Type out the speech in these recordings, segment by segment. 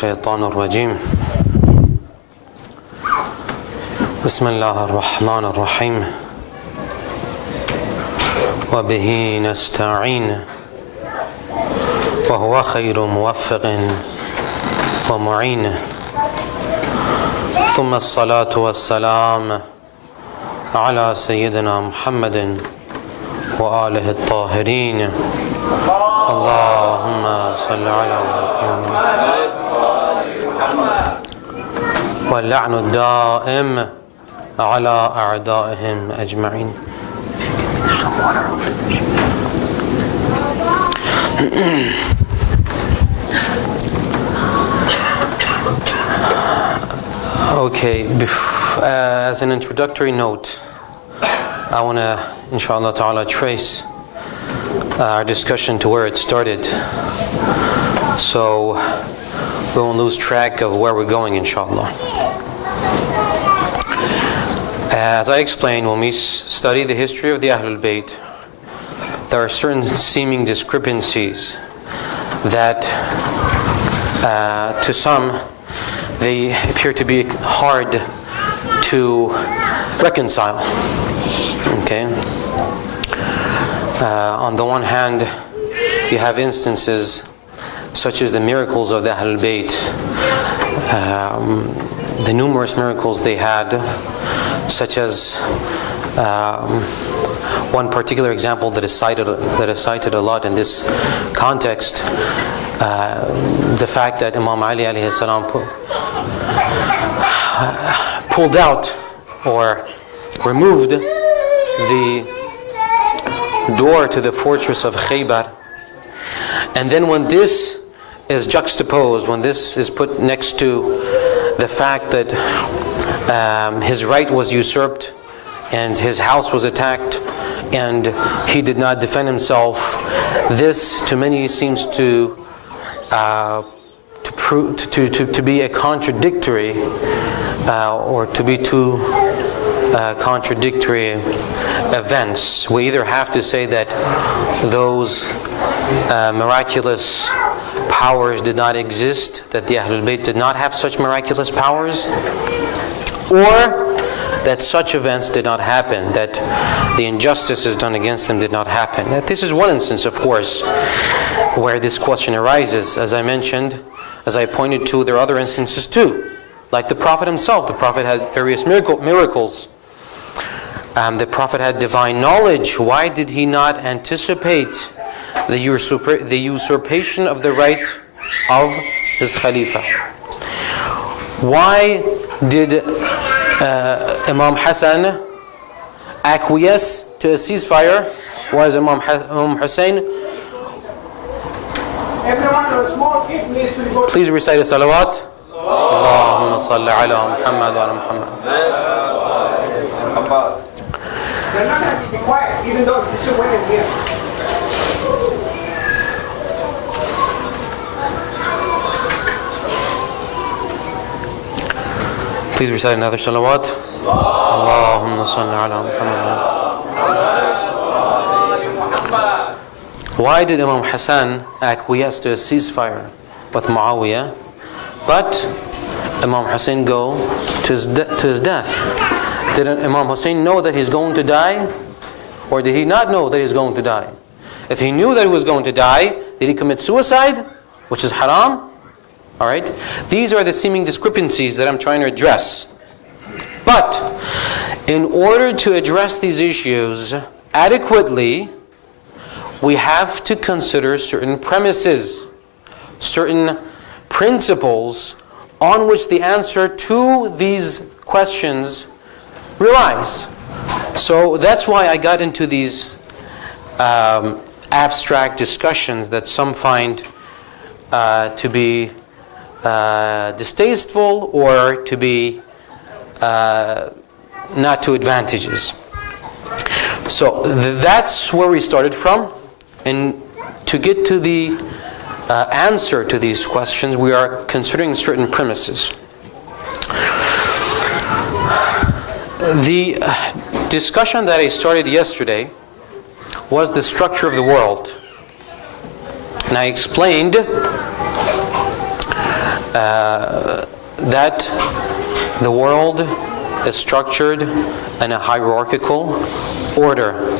الشيطان الرجيم بسم الله الرحمن الرحيم وبه نستعين وهو خير موفق ومعين ثم الصلاة والسلام على سيدنا محمد وآله الطاهرين اللهم صل على محمد واللعن الدائم على أعدائهم أجمعين. Okay, as an introductory note, I want to, inshallah ta'ala, trace our discussion to where it started, so we won't lose track of where we're going, inshallah. As I explained, when we study the history of the Ahlulbayt, there are certain seeming discrepancies that to some they appear to be hard to reconcile. Okay. On the one hand, you have instances such as the miracles of the Ahlulbayt, the numerous miracles they had, such as one particular example that is cited a lot in this context, the fact that Imam Ali alayhi salam pulled out or removed the door to the fortress of Khaybar, and then when this is juxtaposed, when this is put next to the fact that his right was usurped and his house was attacked and he did not defend himself, this to many seems to be a contradictory or to be two contradictory events. We either have to say that those miraculous powers did not exist, that the Ahlul Bayt did not have such miraculous powers, or that such events did not happen, that the injustices done against them did not happen. This is one instance, of course, where this question arises. As I mentioned, as I pointed to, there are other instances too, like the Prophet himself. The Prophet had various miracles. The Prophet had divine knowledge. Why did he not anticipate the usurpation of the right of his Khalifa? Why did Imam Hassan acquiesce to a ceasefire, whereas Imam Hussein? Please recite a salawat. Allahumma salli ala Muhammad wa ala Muhammad. They're not going to be quiet, even though you should wait in here. Please recite another salawat. Allahumma salli ala Muhammad. Why did Imam Hassan acquiesce to a ceasefire with Muawiyah, but Imam Hussein go to his death? Did Imam Hussein know that he's going to die, or did he not know that he's going to die? If he knew that he was going to die, did he commit suicide, which is haram? Alright? These are the seeming discrepancies that I'm trying to address. But in order to address these issues adequately, we have to consider certain premises, certain principles on which the answer to these questions relies. So that's why I got into these abstract discussions that some find to be distasteful or to be not to advantages. So that's where we started from, and to get to the answer to these questions, we are considering certain premises. The discussion that I started yesterday was the structure of the world. And I explained that the world is structured in a hierarchical order.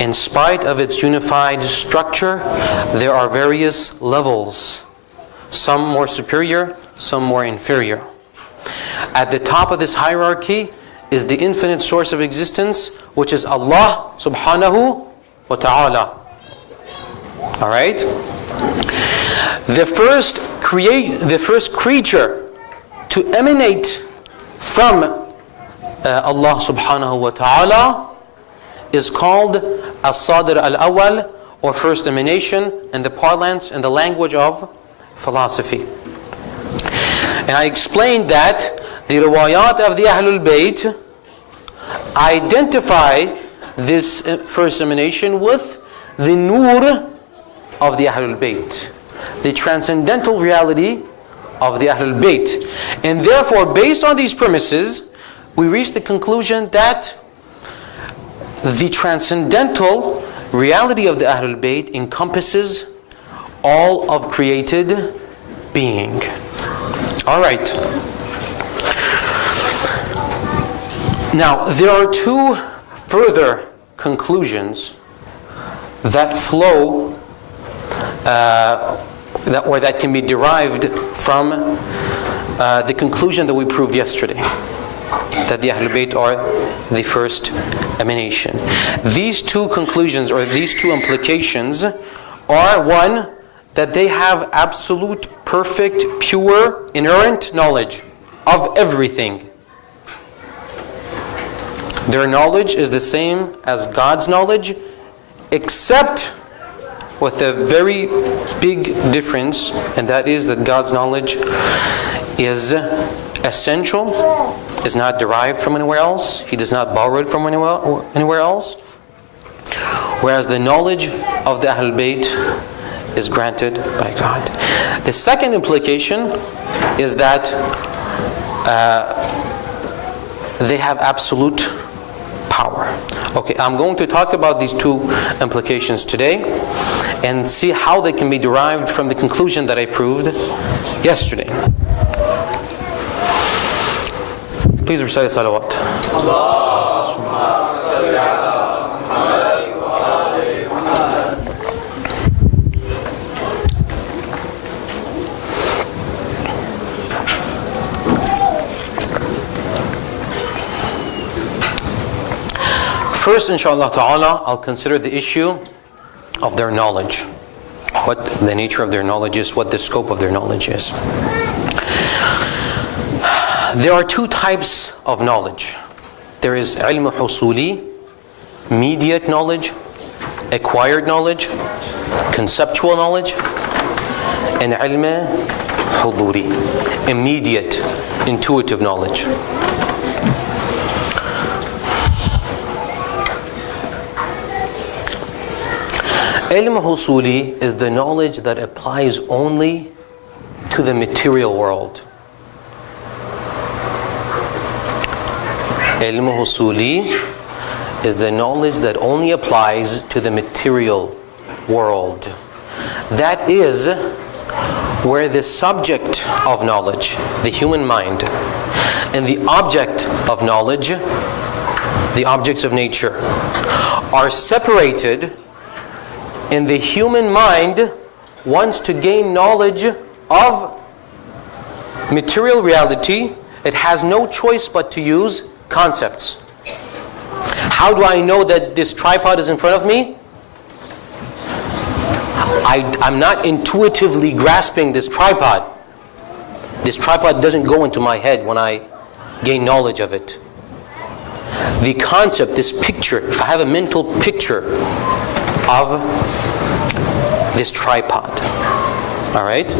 In spite of its unified structure, there are various levels, some more superior, some more inferior. At the top of this hierarchy is the infinite source of existence, which is Allah subhanahu wa ta'ala. Alright? The first creature to emanate from Allah subhanahu wa ta'ala is called As-Sadir al-Awwal, or first emanation, in the parlance, in the language of philosophy. And I explained that the riwayat of the Ahlulbayt identify this first emanation with the nur of the Ahlulbayt, the transcendental reality of the Ahlulbayt. And therefore, based on these premises, we reach the conclusion that the transcendental reality of the Ahlulbayt encompasses all of created being. Alright. Now, there are two further conclusions that flow, that can be derived from the conclusion that we proved yesterday, that the Ahlulbayt are the first emanation. These two conclusions, or these two implications, are one, that they have absolute, perfect, pure, inerrant knowledge of everything. Their knowledge is the same as God's knowledge, except with a very big difference, and that is that God's knowledge is essential, is not derived from anywhere else. He does not borrow it from anywhere else. Whereas the knowledge of the Ahlulbayt is granted by God. The second implication is that they have absolute power. Okay, I'm going to talk about these two implications today and see how they can be derived from the conclusion that I proved yesterday. Please recite salawat. First, inshallah ta'ala, I'll consider the issue of their knowledge. What the nature of their knowledge is, what the scope of their knowledge is. There are two types of knowledge. There is ilm husuli, immediate knowledge, acquired knowledge, conceptual knowledge, and ilm huduri, immediate, intuitive knowledge. Ilm husuli is the knowledge that applies only to the material world. Ilm husuli is the knowledge that only applies to the material world. That is where the subject of knowledge, the human mind, and the object of knowledge, the objects of nature, are separated. And the human mind wants to gain knowledge of material reality. It has no choice but to use concepts. How do I know that this tripod is in front of me? I'm not intuitively grasping this tripod. This tripod doesn't go into my head when I gain knowledge of it. The concept, this picture, I have a mental picture of this tripod. Alright?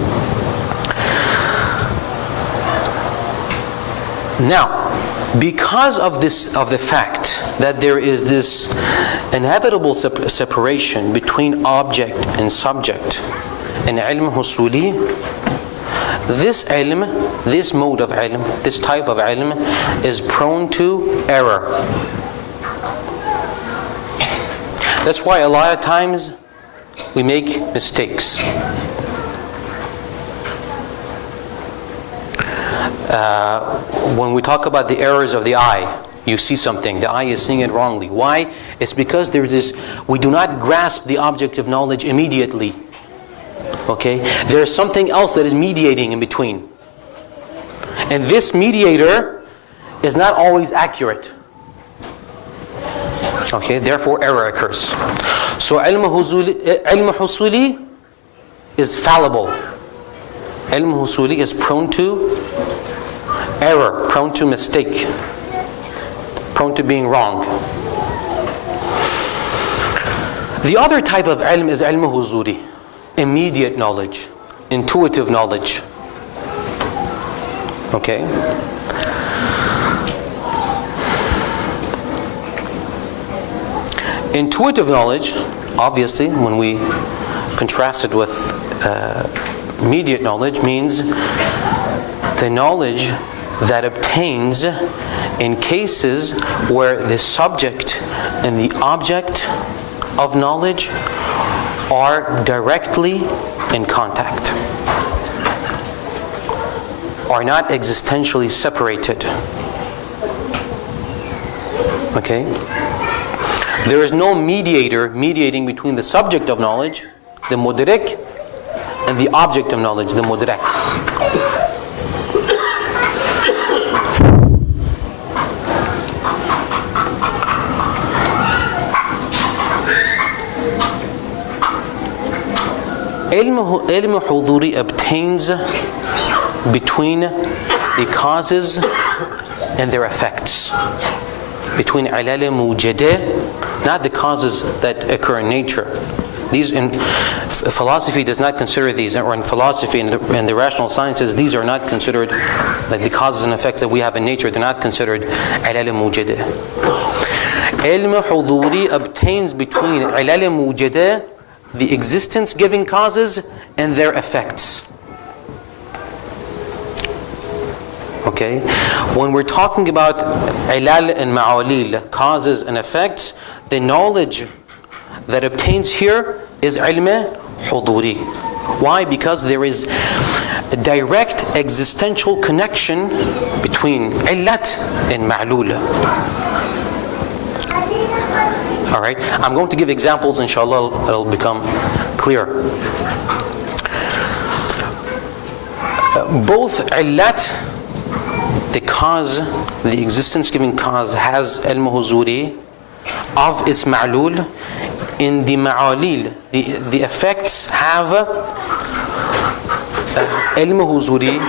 Now, because of the fact that there is this inevitable separation between object and subject in ilm husuli, this ilm, this mode of ilm, this type of ilm is prone to error. That's why a lot of times we make mistakes. when we talk about the errors of the eye, you see something, the eye is seeing it wrongly. Why? It's because we do not grasp the object of knowledge immediately. Okay? There's something else that is mediating in between. And this mediator is not always accurate. Okay? Therefore, error occurs. So, ilm husuli is fallible. Ilm husuli is prone to error, prone to mistake, prone to being wrong. The other type of ilm is ilm huzuri, immediate knowledge, intuitive knowledge. Okay? Intuitive knowledge, obviously, when we contrast it with immediate knowledge, means the knowledge that obtains in cases where the subject and the object of knowledge are directly in contact, are not existentially separated. Okay? There is no mediator mediating between the subject of knowledge, the mudrik, and the object of knowledge, the mudrak. Ilm huduri obtains between the causes and their effects. Between ilal mujadeh, not the causes that occur in nature. These in philosophy does not consider these, or in philosophy and the rational sciences, these are not considered like the causes and effects that we have in nature. They're not considered ilal mujadeh. Ilm huduri obtains between ilal mujadeh, the existence-giving causes, and their effects. Okay? When we're talking about ilal and ma'alil, causes and effects, the knowledge that obtains here is ilm huduri. Why? Because there is a direct existential connection between illat and ma'lul. Alright, I'm going to give examples, inshallah, it'll become clear. Both illat, the cause, the existence-giving cause, has ilm huzuri of its ma'lul. In the ma'alil, the effects have ilm huzuri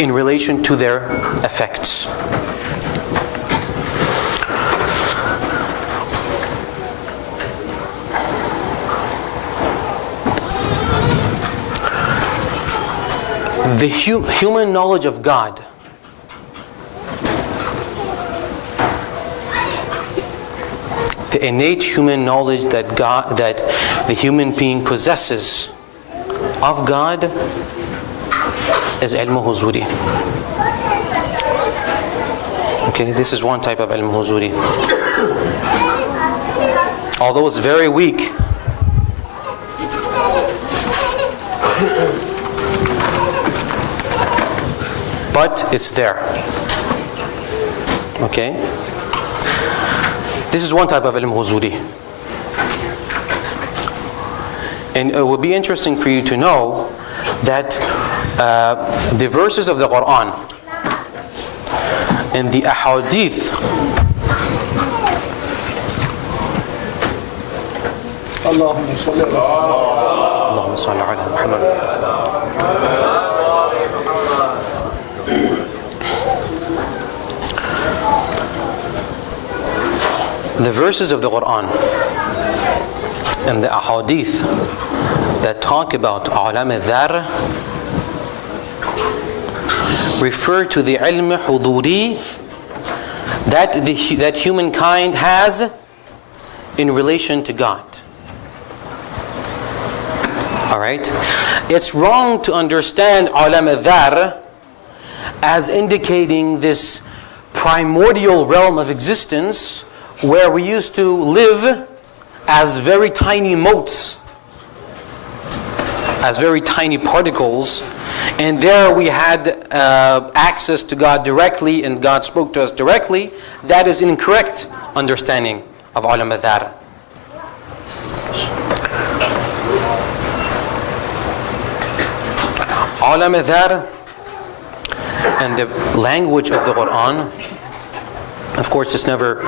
in relation to their effects. The human knowledge of God, the innate human knowledge that the human being possesses of God, is ilm huzuri. Okay, this is one type of ilm huzuri. Although it's very weak, but it's there. Okay? This is one type of ilm huzuri. And it would be interesting for you to know that the verses of the Quran and the ahadith, Allahumma salli ala Muhammad. The verses of the Quran and the ahadith that talk about alam al-dhar refer to the ilm huduri that humankind has in relation to God. Alright? It's wrong to understand alam al-dhar as indicating this primordial realm of existence where we used to live as very tiny motes, as very tiny particles and there we had access to God directly, and God spoke to us directly, that is incorrect understanding of Alam al-Dhar. Alam al-Dhar and the language of the Quran, of course it's never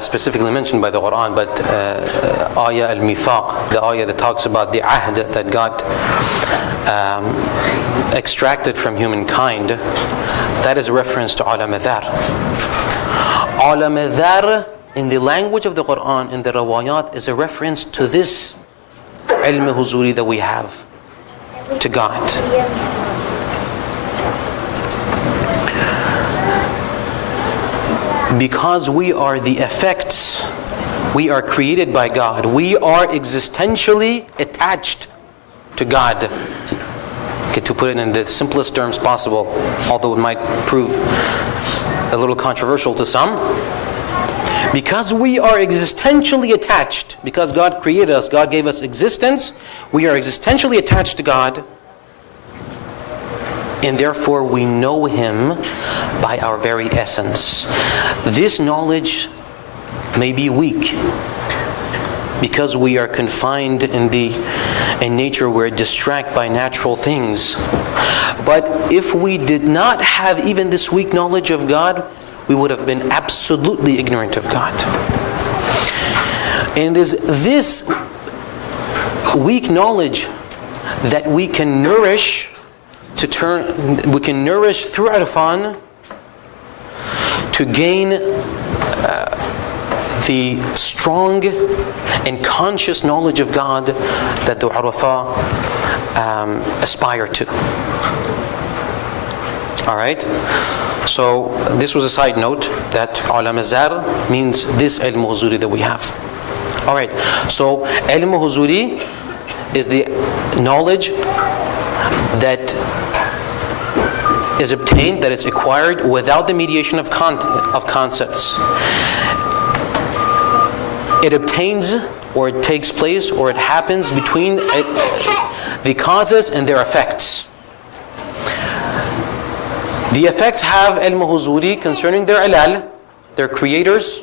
specifically mentioned by the Quran, but ayah al-Mithaq, the ayah that talks about the ahd that God extracted from humankind, that is a reference to Alam al-Dhar. Alam al-Dhar in the language of the Quran, in the rawayat, is a reference to this ilm huzuri that we have to God. Because we are the effects, we are created by God, we are existentially attached to God. Okay, to put it in the simplest terms possible, although it might prove a little controversial to some. Because we are existentially attached, because God created us, God gave us existence, we are existentially attached to God, and therefore we know Him by our very essence. This knowledge may be weak, because we are confined in nature, we're distracted by natural things. But if we did not have even this weak knowledge of God, we would have been absolutely ignorant of God. And it is this weak knowledge that we can nourish through Irfan to gain the strong and conscious knowledge of God that the Urafa aspire to. Alright? So this was a side note that Alam al-Dhar means this ilm huzuri that we have. Alright, so ilm huzuri is the knowledge that is obtained, that is acquired without the mediation of concepts. It obtains, or it takes place, or it happens between the causes and their effects. The effects have ilm huzuri concerning their ilal, their creators,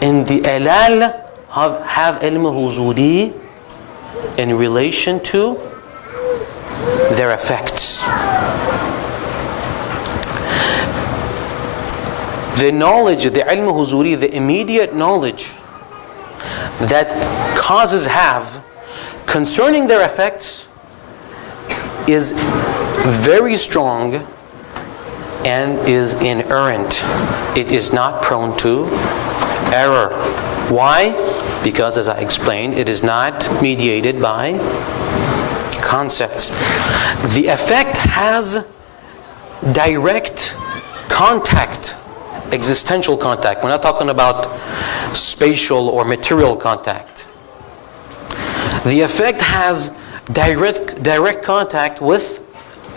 and the ilal have ilm huzuri in relation to their effects. The knowledge, the ilm huzuri, the immediate knowledge that causes have concerning their effects is very strong and is inerrant. It is not prone to error. Why? Because, as I explained, it is not mediated by concepts. The effect has direct contact, existential contact. We're not talking about spatial or material contact. The effect has direct contact with,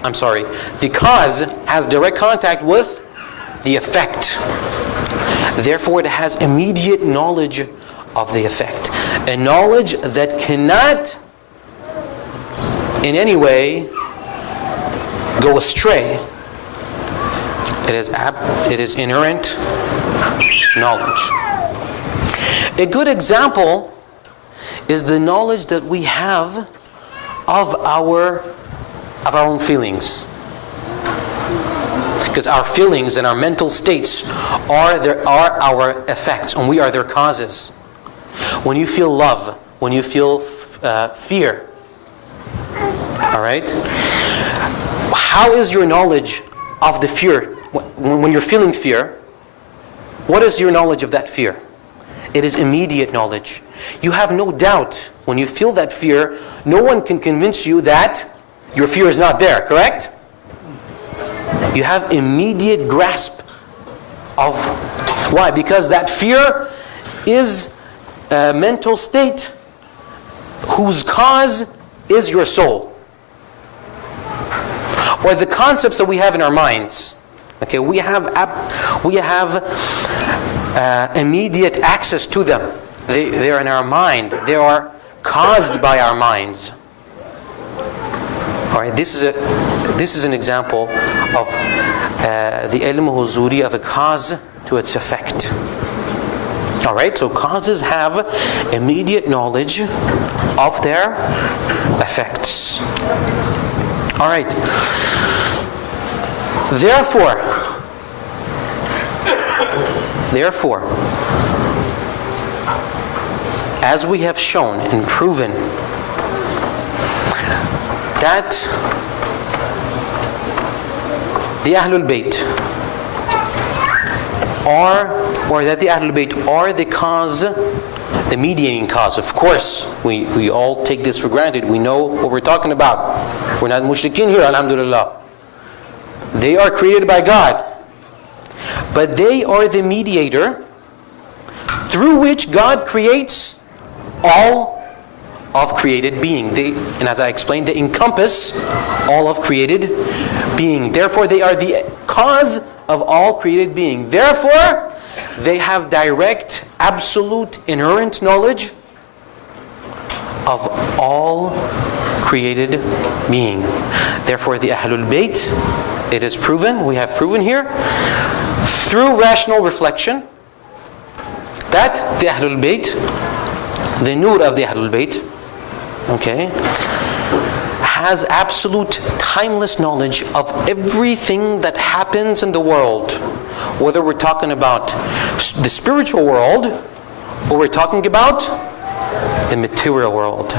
the cause has direct contact with the effect. Therefore, it has immediate knowledge of the effect. A knowledge that cannot in any way go astray. It is inerrant knowledge. A good example is the knowledge that we have of our own feelings. Because our feelings and our mental states are our effects, and we are their causes. When you feel love, when you feel fear, alright? How is your knowledge of the fear? When you're feeling fear, what is your knowledge of that fear? It is immediate knowledge. You have no doubt when you feel that fear, no one can convince you that your fear is not there, correct? You have immediate grasp of why? Because that fear is a mental state whose cause is your soul, or the concepts that we have in our minds. Okay, we have immediate access to them. They are in our mind. They are caused by our minds. All right, this is this is an example of the ilm huzuri, of a cause to its effect. Alright, so causes have immediate knowledge of their effects. Alright. Therefore, as we have shown and proven that the Ahlulbayt are the cause, the mediating cause. Of course, we all take this for granted. We know what we're talking about. We're not mushrikeen here, alhamdulillah. They are created by God. But they are the mediator through which God creates all of created being. And as I explained, they encompass all of created being. Therefore, they are the cause of all created being. Therefore, they have direct, absolute, inherent knowledge of all created being. Therefore, the Ahlulbayt, it is proven, we have proven here, through rational reflection, that the Ahlulbayt, the nur of the Ahlulbayt, has absolute timeless knowledge of everything that happens in the world, whether we're talking about the spiritual world or we're talking about the material world.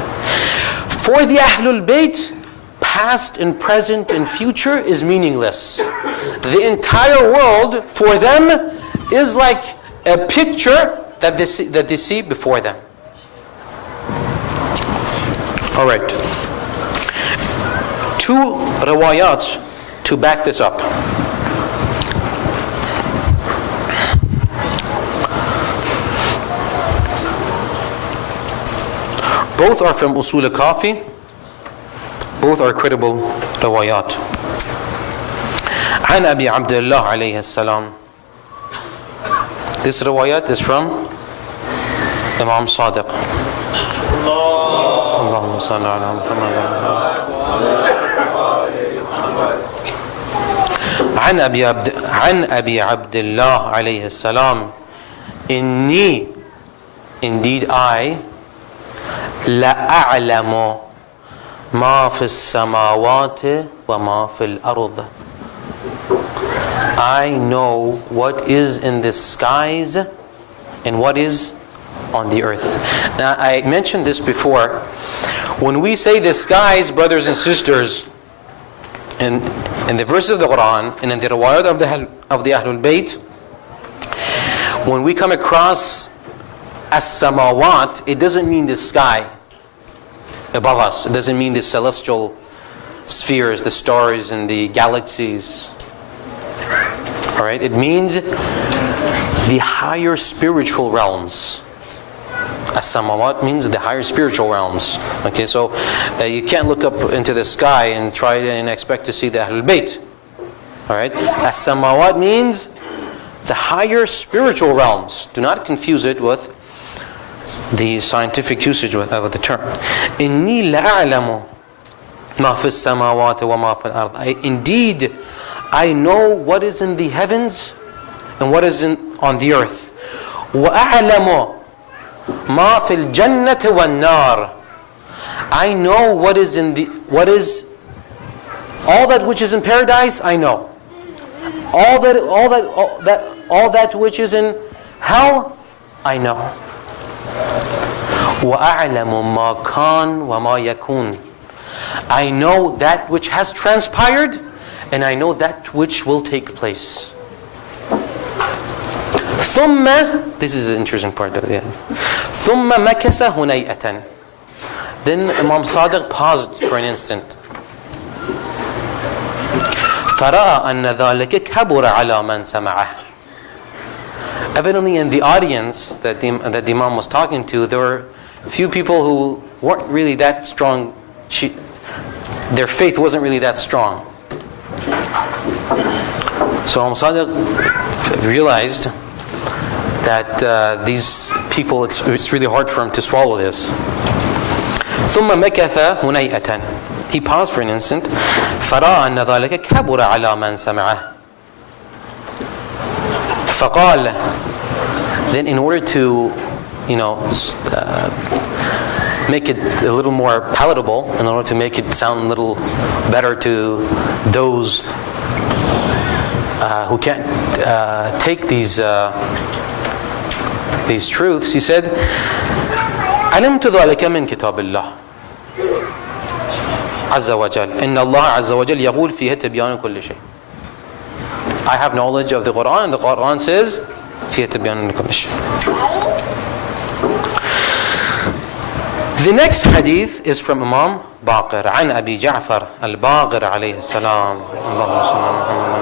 For the Ahlulbayt, past and present and future is meaningless. The entire world for them is like a picture that they see before them. Alright. 2 riwayats to back this up. Both are from Usul al-Kafi. Both are credible riwayat. عن أبي عبد الله عليه السلام. This riwayat is from Imam Sadiq. اللهم صل على محمد. عن أبي عبد الله عليه السلام. إني, indeed I, لأعلم ما في السماوات وما في الأرض. I know what is in the skies and what is on the earth. Now, I mentioned this before. When we say the skies, brothers and sisters, in the verses of the Quran and in the riwayat of the Ahlulbayt, when we come across as-samawat, it doesn't mean the sky above us. It doesn't mean the celestial spheres, the stars and the galaxies. Alright, it means the higher spiritual realms. As-samawat means the higher spiritual realms. Okay, so you can't look up into the sky and try and expect to see the Ahlulbayt. Alright, as-samawat means the higher spiritual realms. Do not confuse it with the scientific usage of the term. إِنِّي لَأَعْلَمُ مَا فِي السَّمَاوَاتِ وَمَا فِي الْأَرْضِ. Indeed, I know what is in the heavens and what is on the earth. وَأَعْلَمُ مَا فِي الْجَنَّةِ وَالنَّارِ. I know what is all that which is in paradise. I know all that which is in hell. I know. وَأَعْلَمُ مَا كَانَ وَمَا يَكُونَ. I know that which has transpired, and I know that which will take place. ثُمَّ, this is the interesting part of it. ثُمَّ مَكَسَ هُنَيْئَةً. Then Imam Sadiq paused for an instant. فَرَأَى أَنَّ ذَلِكَ كَبُرَ عَلَى مَنْ سَمَعَهُ. Evidently in the audience that the Imam was talking to, there were a few people who weren't really that strong. Their faith wasn't really that strong. So Imam Sadiq realized that these people, it's really hard for him to swallow this. ثُمَّ مَكَثَ هُنَيْئَةً. He paused for an instant. فرأى أن ذلك كبر على من سمعه. فقال. Then in order to, make it a little more palatable, in order to make it sound a little better to those who can't take these truths, he said, علمت ذلك من كتاب الله عز وجل إن الله عز وجل يقول فيه تبيان كل شيء. I have knowledge of the Quran, and the Quran says فيه تبيان كل شيء. The next hadith is from Imam Baqir عن أبي جعفر الباقر عليه السلام. اللهم صل على محمد.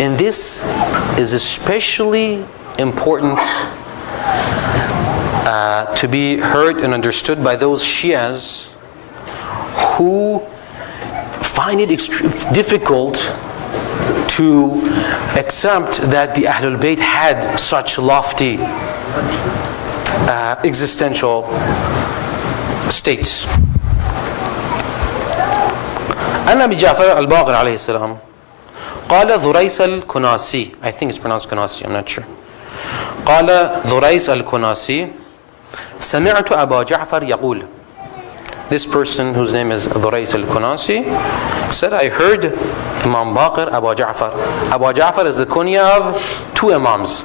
And this is especially important to be heard and understood by those Shias who find it difficult to accept that the Ahlulbayt had such lofty existential states. أن أبي جعفر الباقر عليه السلام قال ذريس الكناسي, I think it's pronounced Kunasi, I'm not sure. قال ذريس الكناسي سمعت أبا جعفر يقول. This person whose name is ذريس الكناسي said, I heard Imam Baqir Abu Ja'far. Abu Ja'far is the kunya of two Imams,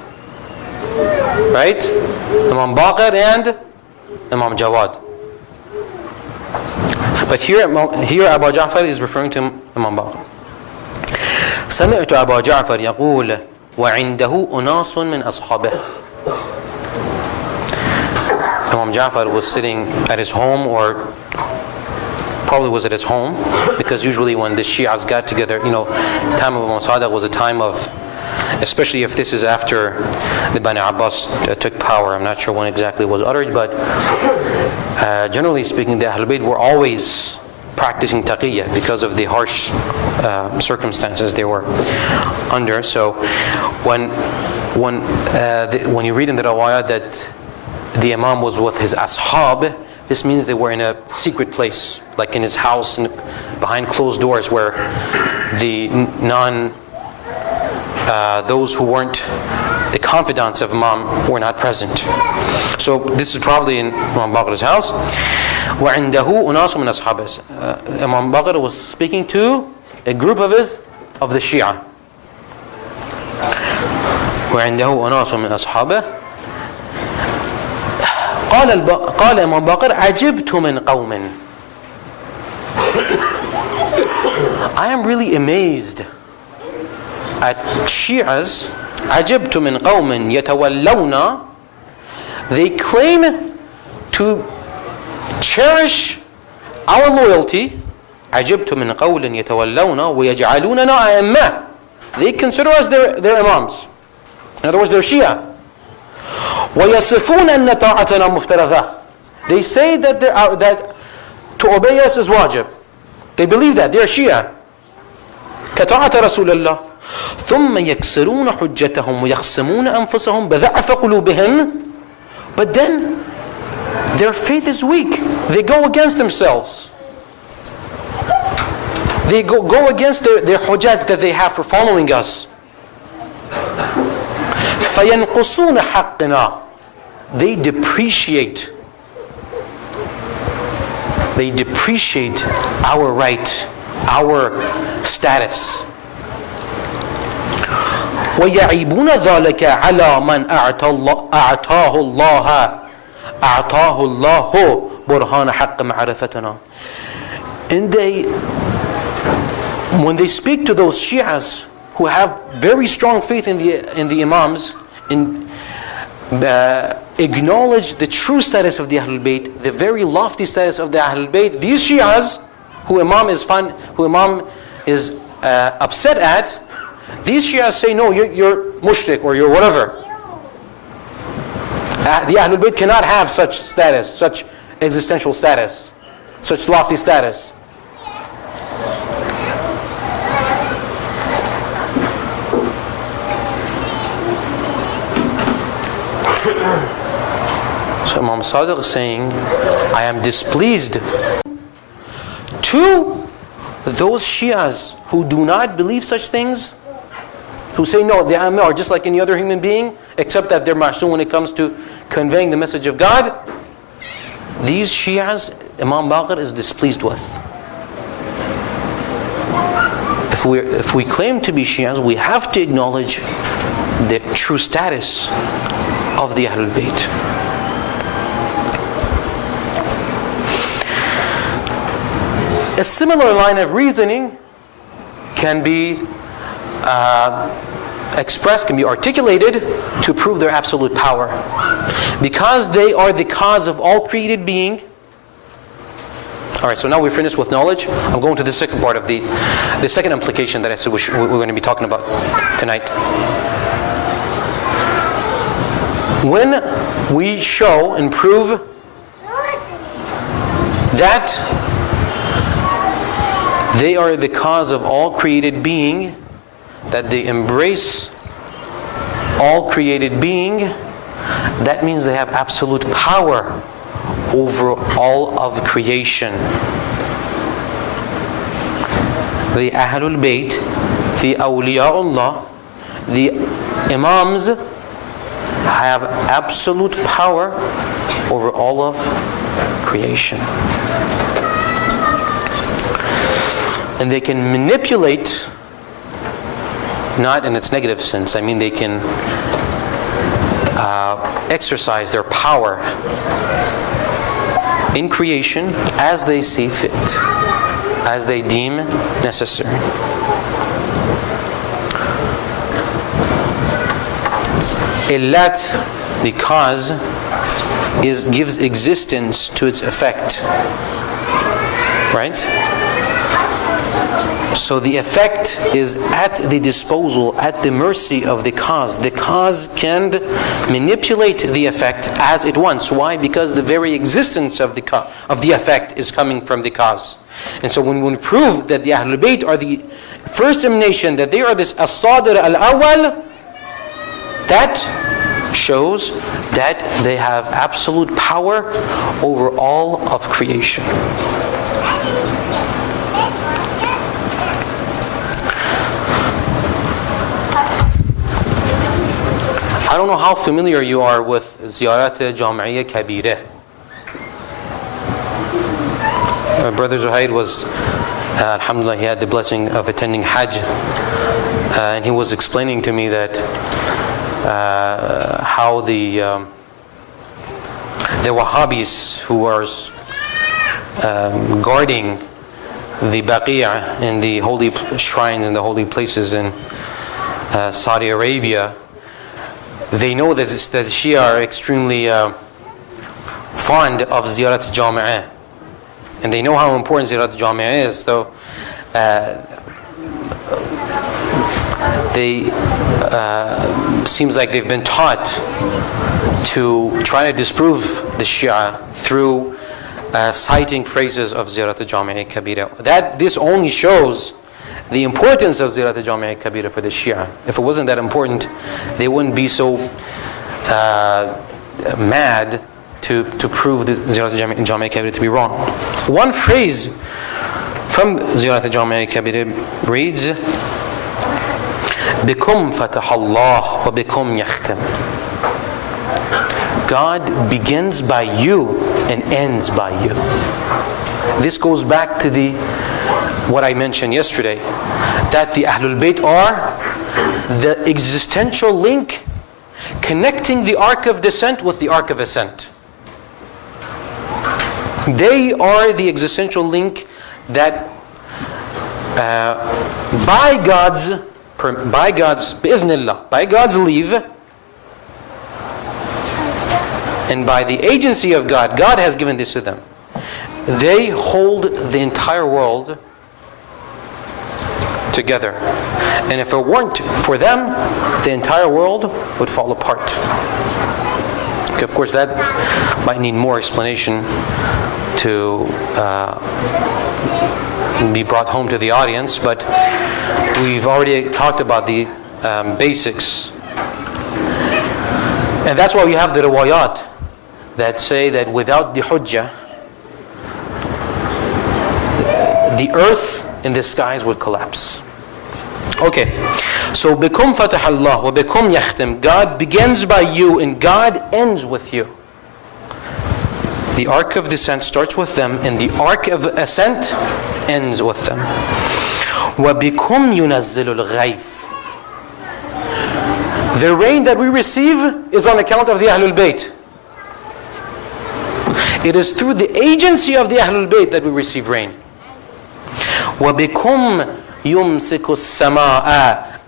right? Imam Baqir and Imam Jawad. But here Abu Ja'far is referring to Imam Baqir. سمعت أبا جعفر يقول وعنده أناس من أصحابه. Imam Ja'far was sitting at his home, or probably was at his home, because usually when the Shias got together, time of Imam Sadiq was a time of, especially if this is after the Bani Abbas took power. I'm not sure when exactly it was uttered, but generally speaking, the Ahlulbayt were always practicing taqiyya because of the harsh circumstances they were under. So when you read in the Rawayah that the Imam was with his ashab, this means they were in a secret place, like in his house, behind closed doors, where the those who weren't the confidants of Imam were not present. So this is probably in Imam Baqir's house. وعنده أناس من أصحابه. Imam Baqir was speaking to a group of the Shia. وعنده أناس من أصحابه. قال إمام باقر عجبت من قوم. I am really amazed at Shias. عجبت من قوم يتولون. They claim to cherish our loyalty. عجبت من قول يتولون ويجعلوننا أئمة. They consider us their imams. In other words, they're Shia. وَيَصِفُونَ أَنَّ طَاعَتَنَا مُفْتَرَضَةٌ. They say that to obey us is wajib. They believe that. They're Shia. كَطَاعَةَ رَسُولِ اللَّهِ ثُمَّ يَكْسِرُونَ حُجَّتَهُمْ وَيَخْسِمُونَ أَنفُسَهُمْ بَضَعْفَ قُلُوبِهِمْ. But then their faith is weak. They go against themselves. They go against their hujjat that they have for following us. فَيَنْقُصُونَ حَقِّنَا. They depreciate our right, our status. وَيَعِيبُونَ ذَلَكَ عَلَى مَنْ أَعْطَاهُ اللَّهُ بُرْهَانَ حَقِّ مَعْرِفَتَنَا. And when they speak to those Shias who have very strong faith in the Imams, and acknowledge the true status of the Ahlul Bayt, the very lofty status of the Ahlul Bayt, these Shias who Imam is upset at, these Shias say, no, you're mushrik, or you're whatever. The Ahlul Bayt cannot have such status, such existential status, such lofty status. So Imam Sadiq is saying, I am displeased to those Shias who do not believe such things, who say no, they are just like any other human being, except that they're ma'soom when it comes to conveying the message of God. These Shias, Imam Baqir is displeased with. If we claim to be Shias, we have to acknowledge the true status of the Ahlulbayt. A similar line of reasoning can be expressed, can be articulated to prove their absolute power. Because they are the cause of all created being. Alright, so now we're finished with knowledge. I'm going to the second part of the second implication that I said we're going to be talking about tonight. When we show and prove that they are the cause of all created being, that they embrace all created being, that means they have absolute power over all of creation. The Ahlul Bayt, the Awliyaullah, the Imams have absolute power over all of creation. And they can manipulate, not in its negative sense, I mean they can exercise their power in creation as they see fit, as they deem necessary. Illat, because, gives existence to its effect. Right? So the effect is at the disposal, at the mercy of the cause. The cause can manipulate the effect as it wants. Why? Because the very existence of the effect is coming from the cause. And so when we prove that the Ahlul Bayt are the first emanation, that they are this As-Sadir Al-Awwal, that shows that they have absolute power over all of creation. I don't know how familiar you are with Ziyarat Jam'iyya Kabira. My brother Zuhair was, alhamdulillah, he had the blessing of attending Hajj. And he was explaining to me that how the Wahhabis who are guarding the Baqi' in the holy shrines and the holy places in Saudi Arabia, they know that the Shia are extremely fond of Ziyarat Jam'iyya, and they know how important Ziyarat Jam'iyya is. So they seems like they've been taught to try to disprove the Shia through citing phrases of Ziyarat Jam'iyya Kabira. This only shows the importance of Ziyarat Jam'iyya Kabira for the Shia. If it wasn't that important, they wouldn't be so mad to prove the Ziyarat Jam'iyya Kabira to be wrong. One phrase from Ziyarat Jam'iyya Kabira reads, بِكُمْ فَتَحَ اللَّهُ وَبِكُمْ يَخْتَمُ. God begins by you and ends by you. This goes back to what I mentioned yesterday, that the Ahlul Bayt are the existential link connecting the Ark of Descent with the Ark of Ascent. They are the existential link that by God's bi'idhnillah, by God's leave, and by the agency of God, God has given this to them. They hold the entire world together. And if it weren't for them, the entire world would fall apart. Okay, of course, that might need more explanation to be brought home to the audience, but we've already talked about the basics. And that's why we have the riwayat. that say that without the hujjah, the earth and the skies would collapse. Okay, so bikum fatah Allah wa bikum yakhtim. God begins by you and God ends with you. The ark of descent starts with them and the ark of ascent ends with them. Wa bikum yunazzilul ghayth. The rain that we receive is on account of the Ahlulbayt. It is through the agency of the Ahlulbayt that we receive rain. وَبِكُمْ يُمْسِكُ السَّمَاءَ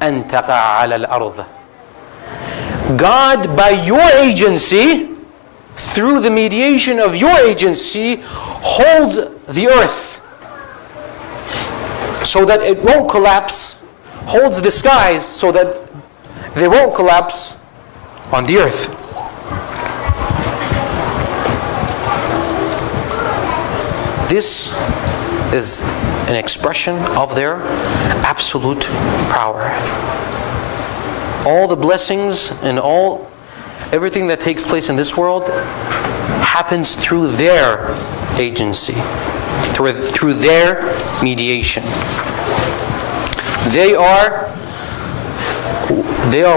أَن تَقَعَ عَلَى الْأَرْضِ. God, by your agency, through the mediation of your agency, holds the earth so that it won't collapse, holds the skies so that they won't collapse on the earth. This is an expression of their absolute power. All the blessings and everything that takes place in this world happens through their agency, through their mediation. They are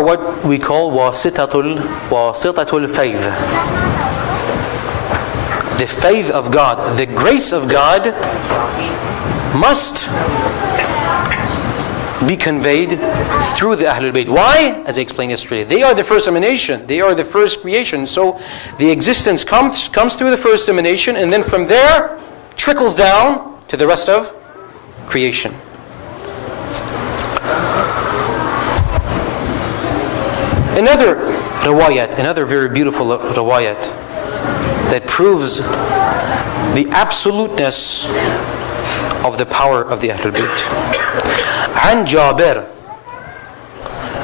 what we call wasitatul faith. The faith of God, the grace of God must be conveyed through the Ahlul Bayt. Why? As I explained yesterday, they are the first emanation, they are the first creation. So the existence comes through the first emanation and then from there trickles down to the rest of creation. Another riwayat, another very beautiful riwayat that proves the absoluteness of the power of the Ahlul Bayt. An Jabir.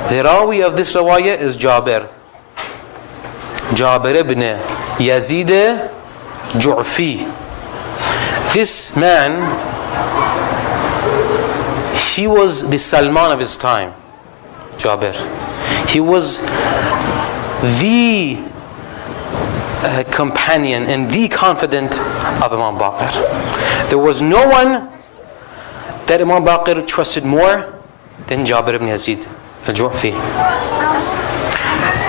The rawi of this riwayah is Jabir. Jabir ibn Yazid Ju'fi. This man, he was the Salman of his time. Jabir. He was the companion and the confidant of Imam Baqir. There was no one that Imam Baqir trusted more than Jabir ibn Yazid al-Ju'fi.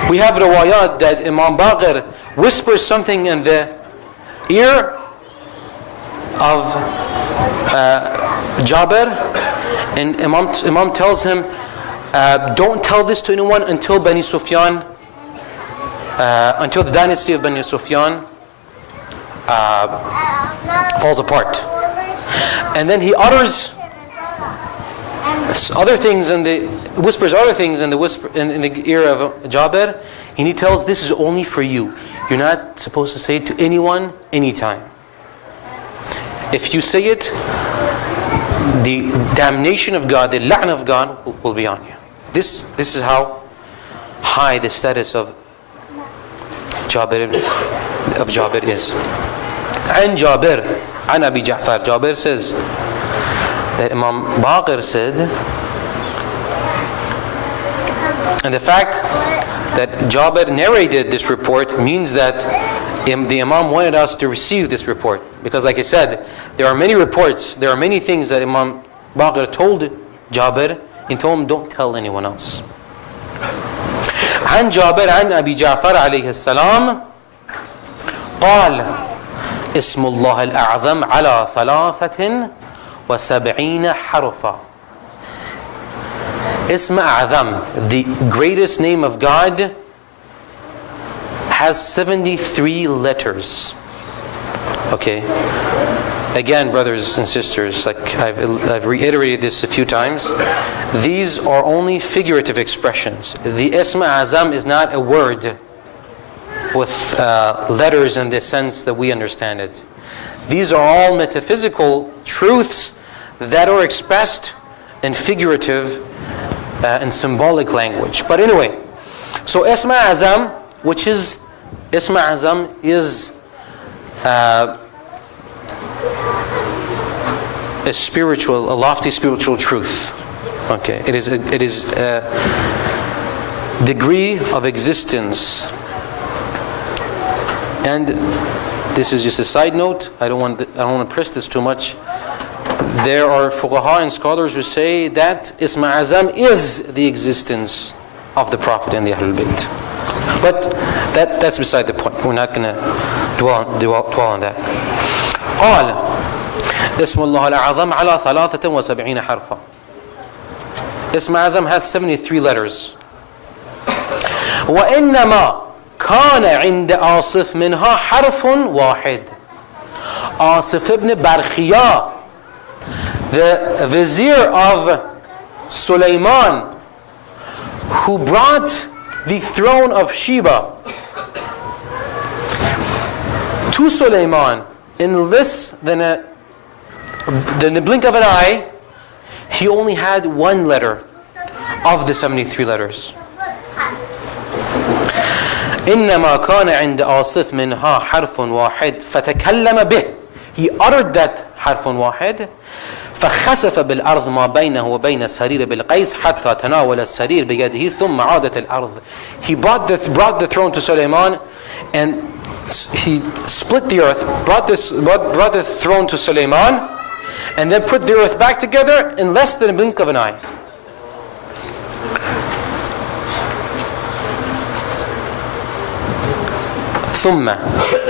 We have riwayat that Imam Baqir whispers something in the ear of Jabir, and Imam tells him, don't tell this to anyone until Bani Sufyan, until the dynasty of Bani Sufyan falls apart. And then he utters other things and whispers other things in the ear of Jabir, and he tells, this is only for you. You're not supposed to say it to anyone, anytime. If you say it, the damnation of God, the la'na of God will be on you. This is how high the status of Jabir is. And Jabir, an Abi Ja'far, Jabir says that Imam Baqir said, and the fact that Jabir narrated this report means that the Imam wanted us to receive this report, because like I said, there are many reports, there are many things that Imam Baqir told Jabir and told him, don't tell anyone else. عن جابر عن أبي جعفر عليه السلام قال اسم الله الأعظم على 73 حرفا. Ism A'zam, the greatest name of God, has 73 letters. Okay. Again, brothers and sisters, like I've reiterated this a few times, these are only figurative expressions. The Ism A'zam is not a word with letters in the sense that we understand it. These are all metaphysical truths that are expressed in figurative and symbolic language. But anyway, so Ism A'zam, which is Ism A'zam is a lofty spiritual truth. Okay, it is a degree of existence And this is just a side note. I don't want to press this too much. There are fuqaha and scholars who say that Ism Azam is the existence of the Prophet and the Ahlulbayt. But that's beside the point. We're not going to dwell on that. قال اسم الله الأعظم على 73 حرفا. Ism Azam has 73 letters. وإنما كان عند آصف منها حرف واحد. آصف ibn Barkhiyah, the vizier of Sulaiman, who brought the throne of Sheba to Sulaiman in less than the blink of an eye, he only had one letter of the 73 letters. إنما كان عند آصف منها حرف واحد فتكلم به. He uttered that حرف واحد. فخسف بالأرض ما بينه وبين السرير بالقيس حتى تناول السرير بيده ثم عادت الأرض. He brought the throne to Sulaiman, and he split the earth, brought the throne to Sulaiman, and then put the earth back together in less than a blink of an eye. ثم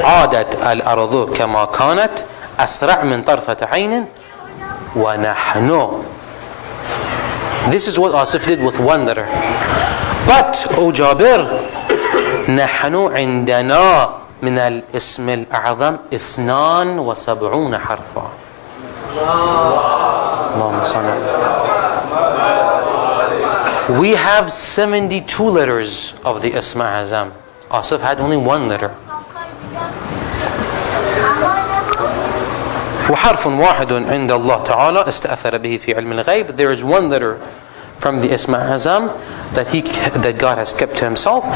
عادت الأرض كما كانت أسرع من طرفة عين ونحن. This is what Asif did with one letter. But, O Jabir, نحن عندنا من الاسم الأعظم 72 حرفا. اللهم صل على. We have 72 letters of the Ism Azam. Asif had only one letter. وحرف واحد عند الله تعالى استأثر به في علم الغيب. There is one letter from the Ism Azam that God has kept to Himself.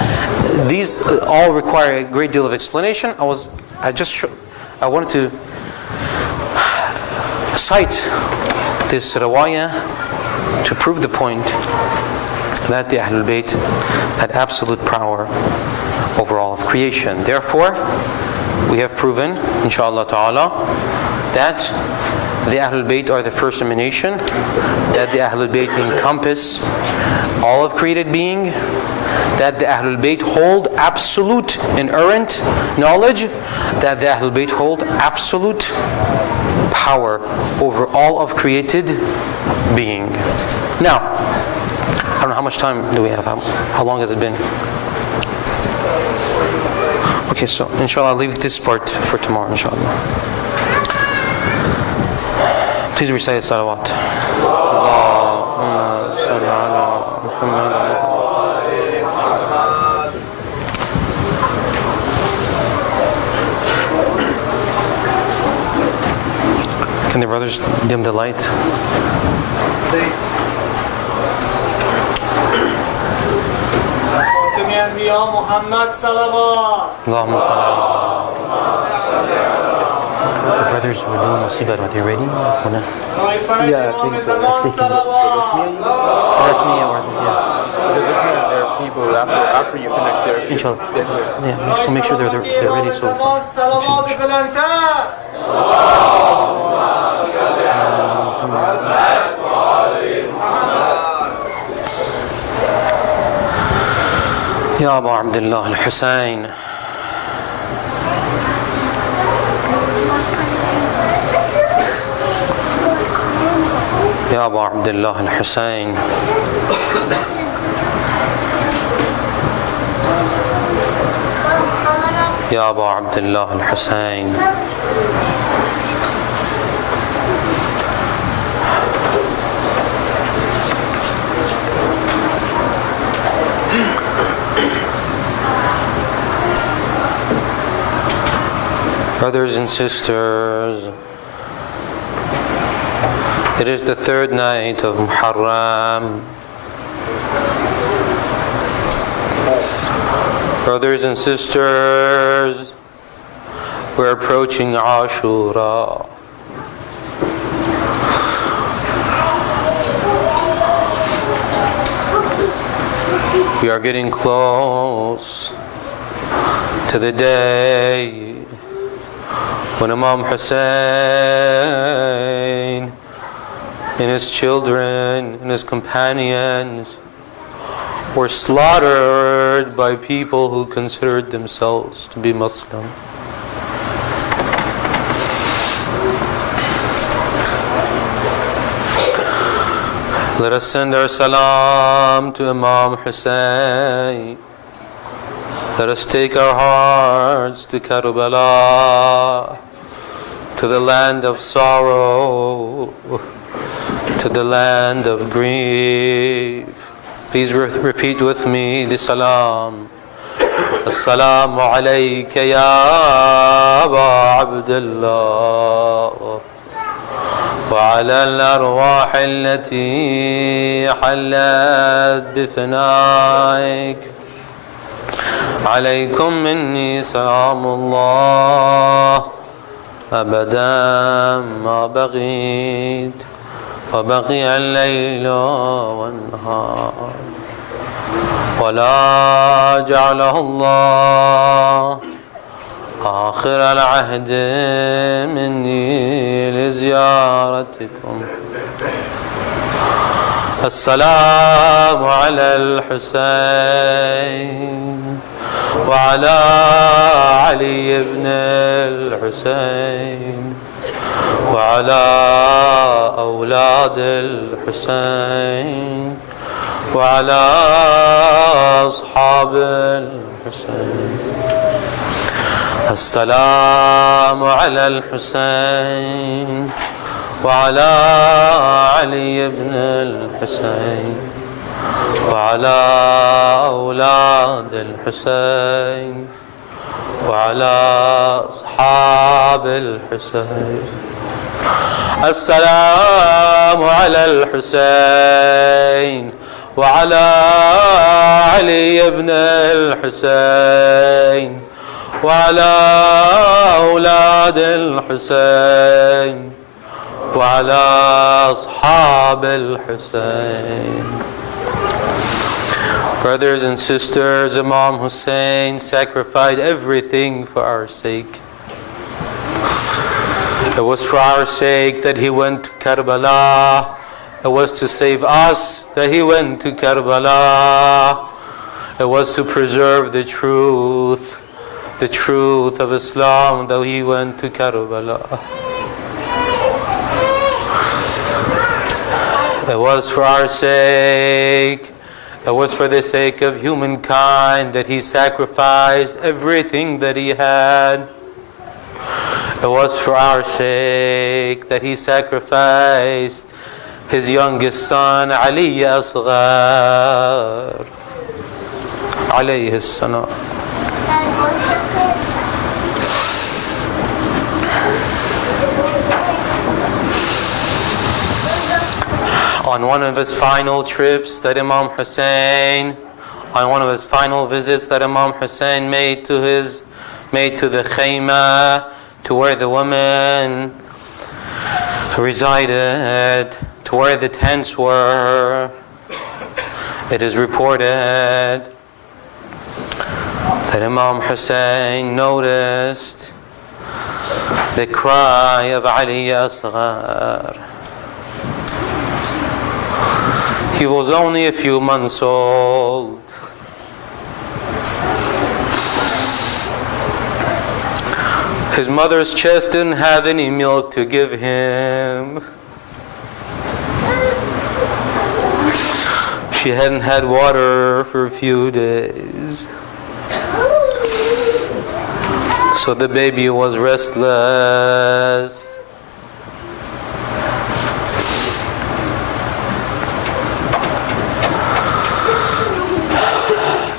These all require a great deal of explanation. I wanted to cite this riwayah to prove the point that the Ahlul Bayt had absolute power over all of creation. Therefore, we have proven, inshallah ta'ala, that the Ahlul Bayt are the first emanation, that the Ahlul Bayt encompass all of created being, that the Ahlul Bayt hold absolute inerrant knowledge, that the Ahlul Bayt hold absolute power over all of created being. Now, I don't know how much time do we have. How long has it been? Okay, so inshallah I'll leave this part for tomorrow, inshallah. Please recite salawat. Allahumma salli ala Muhammad. Can the brothers dim the light? Ya Muhammad salawat. Allahumma salli ala. The brothers were doing musibah. Are they ready? Yeah, I think so. If they can there are people after you finish their inshallah. Yeah, so make sure they're ready. So. يا أبا عبد الله الحسين يا أبا عبد الله الحسين يا أبا عبد الله الحسين Brothers and sisters, it is the third night of Muharram. Brothers and sisters, we're approaching Ashura. We are getting close to the day when Imam Hussein and his children and his companions were slaughtered by people who considered themselves to be Muslim. Let us send our salam to Imam Hussein. Let us take our hearts to Karbala, to the land of sorrow, to the land of grief. Please repeat with me the salam. Assalamu alayka ya Aba Abdullah وعلى الأرواح التي حلت بفنائك عليكم مني سلام الله أبدا ما بغيت وبقي الليل والنهار ولا جعله الله آخر العهد مني لزيارتكم. السلام على الحسين وعلى علي بن الحسين وعلى أولاد الحسين وعلى أصحاب الحسين. السلام على الحسين وعلى علي بن الحسين وعلى أولاد الحسين وعلى أصحاب الحسين. السلام على الحسين وعلى علي بن الحسين وعلى أولاد الحسين وعلى أصحاب الحسين. Brothers and sisters, Imam Hussein sacrificed everything for our sake. It was for our sake that he went to Karbala. It was to save us that he went to Karbala. It was to preserve the truth of Islam that he went to Karbala. It was for our sake, it was for the sake of humankind that he sacrificed everything that he had. It was for our sake that he sacrificed his youngest son, Ali Asghar, alayhi salam. On one of his final trips that Imam Hussein, on one of his final visits that Imam Hussein made to the khayma, to where the women resided, to where the tents were, it is reported that Imam Hussein noticed the cry of Ali Asghar. He was only a few months old. His mother's chest didn't have any milk to give him. She hadn't had water for a few days. So the baby was restless.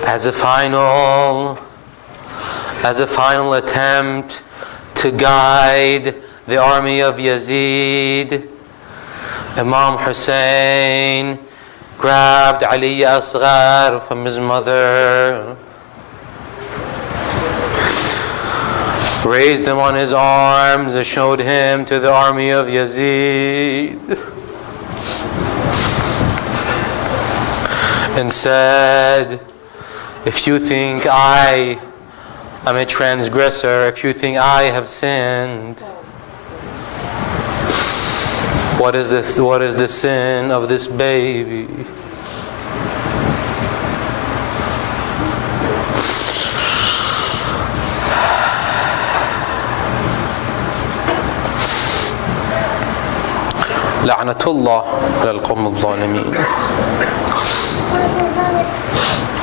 As a final attempt to guide the army of Yazid, Imam Hussein grabbed Ali Asghar from his mother, raised him on his arms and showed him to the army of Yazid, and said, if you think I I'm a transgressor. If you think I have sinned, what is this? What is the sin of this baby? La'natullah ala al-qawm al-zalimin.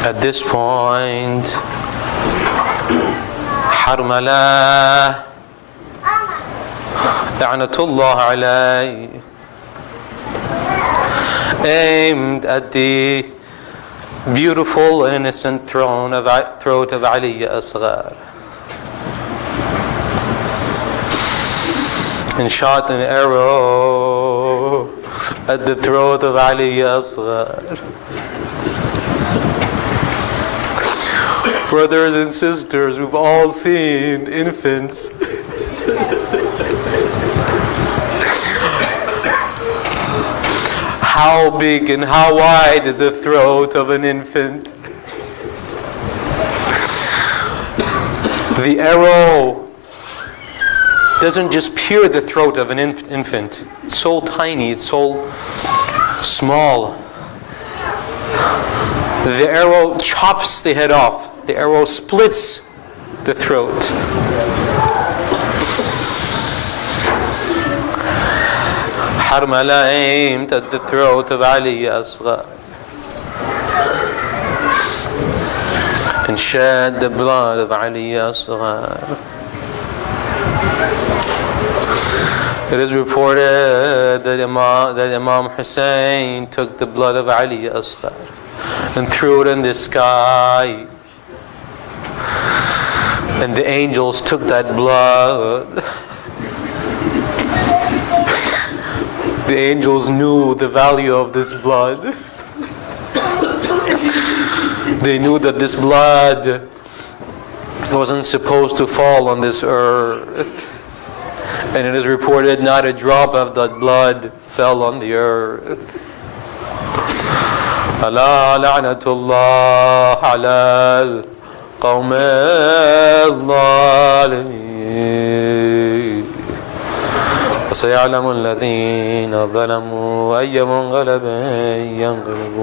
At this point, Harmala La'natullah alayhi aimed at the beautiful innocent throat of Ali Asghar and shot an arrow at the throat of Ali Asghar. Brothers and sisters, we've all seen infants how big and how wide is the throat of an infant? The arrow doesn't just pierce the throat of an infant. It's so tiny, it's so small. The arrow chops the head off. The arrow splits the throat. Harmala aimed at the throat of Ali Asghar and shed the blood of Ali Asghar. It is reported that Imam Hussein took the blood of Ali Asghar and threw it in the sky. And the angels took that blood. The angels knew the value of this blood. They knew that this blood wasn't supposed to fall on this earth. And it is reported not a drop of that blood fell on the earth. Ala la'natullah ala al-qawm al-zalimin. وسيعلم الذين ظلموا أي منقلب ينقلبون